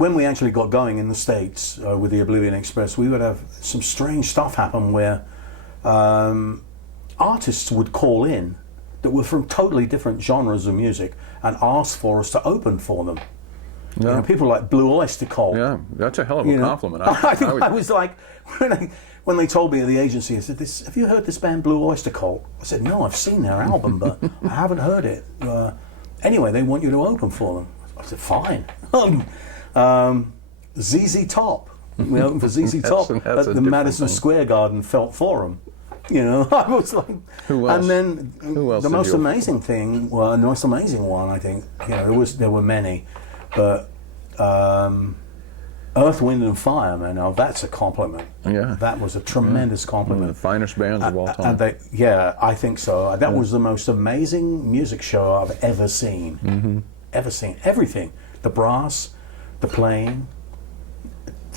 when we actually got going in the States with the Oblivion Express, we would have some strange stuff happen where artists would call in that were from totally different genres of music and ask for us to open for them. Yeah. You know, people like Blue Oyster Cult. Yeah, that's a hell of a compliment. I was like, when they told me at the agency, I said, have you heard this band Blue Oyster Cult? I said, no, I've seen their album, but I haven't heard it. Anyway, they want you to open for them. I said, fine. ZZ Top. We opened for ZZ Top that's at the Madison Square Garden Forum. You know, I was like, who else? And then Who else the most amazing thing, well, the most amazing one, I think, you know, there were many, but Earth, Wind and Fire, man, now that's a compliment. Yeah. That was a tremendous compliment. One of the finest bands of all time. And yeah, I think so. That was the most amazing music show I've ever seen. Mm-hmm. Ever seen. Everything. The brass, the playing,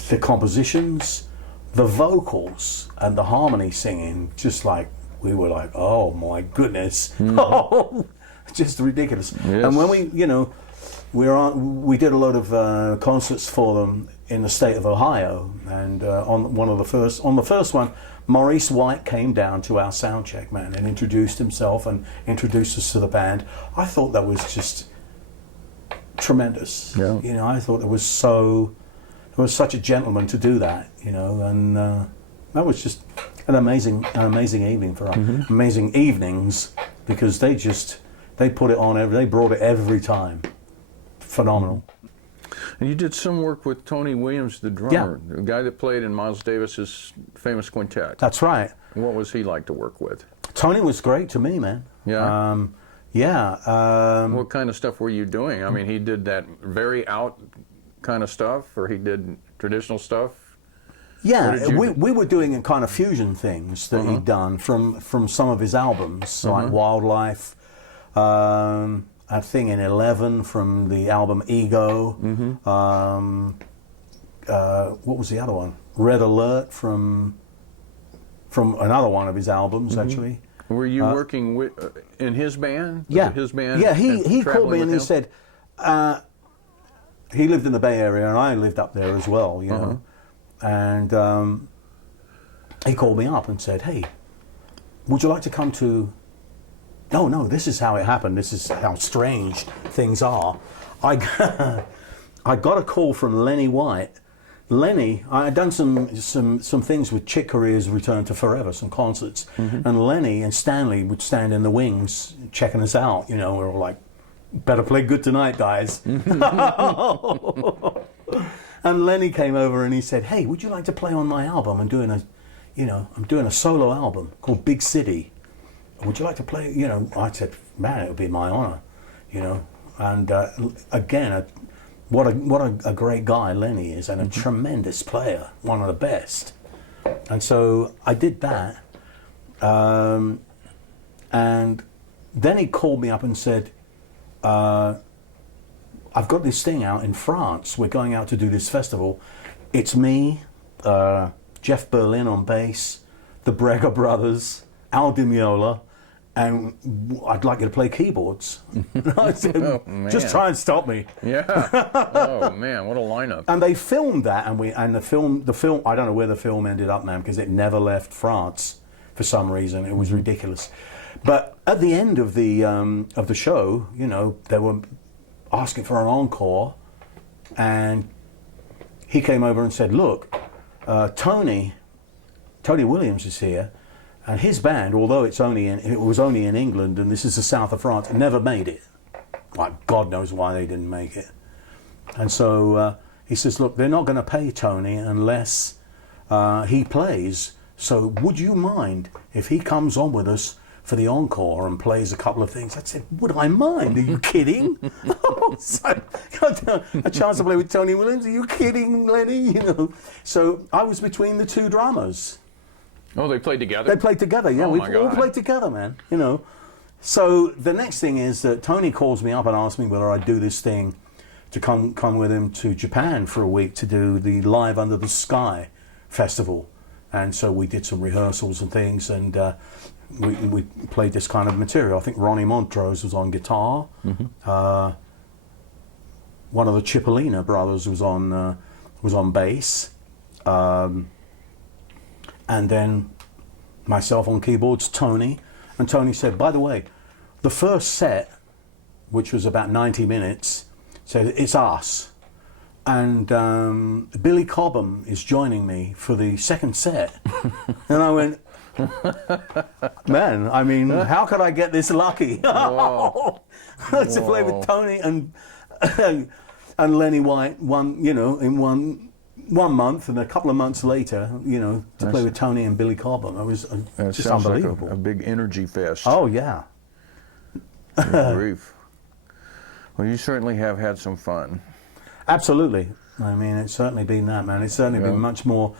the compositions, the vocals, and the harmony singing, just like, we were like, oh my goodness. Oh, just ridiculous. Yes. And when we, you know, we did a lot of concerts for them in the state of Ohio, and on the first one, Maurice White came down to our sound check, man, and introduced himself and introduced us to the band. I thought that was just tremendous. Yeah. You know, I thought it was such a gentleman to do that, you know, and that was just an amazing evening for us. Mm-hmm. Amazing evenings, because they put it on they brought it every time. Phenomenal. And you did some work with Tony Williams, the drummer, the guy that played in Miles Davis's famous quintet. That's right. And what was he like to work with? Tony was great to me, man. Yeah. What kind of stuff were you doing? I mean, he did that very out kind of stuff, or he did traditional stuff? Yeah, we were doing kind of fusion things that he'd done from some of his albums, like Wildlife, a thing in 11 from the album Ego. What was the other one? Red Alert from another one of his albums, actually. Were you working in his band? Yeah. His band? Yeah, he called me and he said, he lived in the Bay Area and I lived up there as well, you know. And he called me up and said, hey, would you like to come to... No, this is how it happened. This is how strange things are. I got a call from Lenny White. Lenny, I had done some things with Chick Corea's Return to Forever, some concerts, and Lenny and Stanley would stand in the wings checking us out. You know, we were like, better play good tonight, guys. And Lenny came over and he said, hey, would you like to play on my album? I'm doing a solo album called Big City. Would you like to play? You know, I said, man, it would be my honor, you know. And again, what a great guy Lenny is, and a tremendous player, one of the best. And so I did that, and then he called me up and said, I've got this thing out in France. We're going out to do this festival. It's me, Jeff Berlin on bass, the Brecker Brothers, Al Di Meola, and I'd like you to play keyboards. And I said, just try and stop me. Yeah. Oh man, what a lineup. And they filmed that, and the film, I don't know where the film ended up, man, because it never left France for some reason. It was ridiculous. But at the end of the show, you know, they were asking for an encore, and he came over and said, look, Tony Williams is here. And his band, although it was only in England, and this is the south of France, never made it. Like, God knows why they didn't make it. And so he says, look, they're not going to pay Tony unless he plays. So would you mind if he comes on with us for the encore and plays a couple of things? I said, would I mind? Are you kidding? A chance to play with Tony Williams? Are you kidding, Lenny? You know. So I was between the two drummers. Oh, they played together? They played together, yeah. We all played together, man, you know. So the next thing is that Tony calls me up and asks me whether I'd do this thing to come with him to Japan for a week to do the Live Under the Sky festival. And so we did some rehearsals and things, and we played this kind of material. I think Ronnie Montrose was on guitar. one of the Cipollina brothers was on bass, and then myself on keyboards, Tony. And Tony said, by the way, the first set, which was about 90 minutes, said it's us. And Billy Cobham is joining me for the second set. And I went, man, I mean, how could I get this lucky? To play with Tony and Lenny White in one month, and a couple of months later, to play with Tony and Billy Cobham. It was just unbelievable. Like a big energy fest. Oh yeah. Good grief. Well, you certainly have had some fun. Absolutely. I mean, it's certainly been that, man. It's certainly been much more,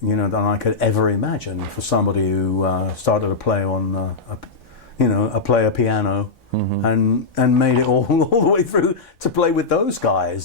than I could ever imagine for somebody who started to play on, a piano and made it all the way through to play with those guys.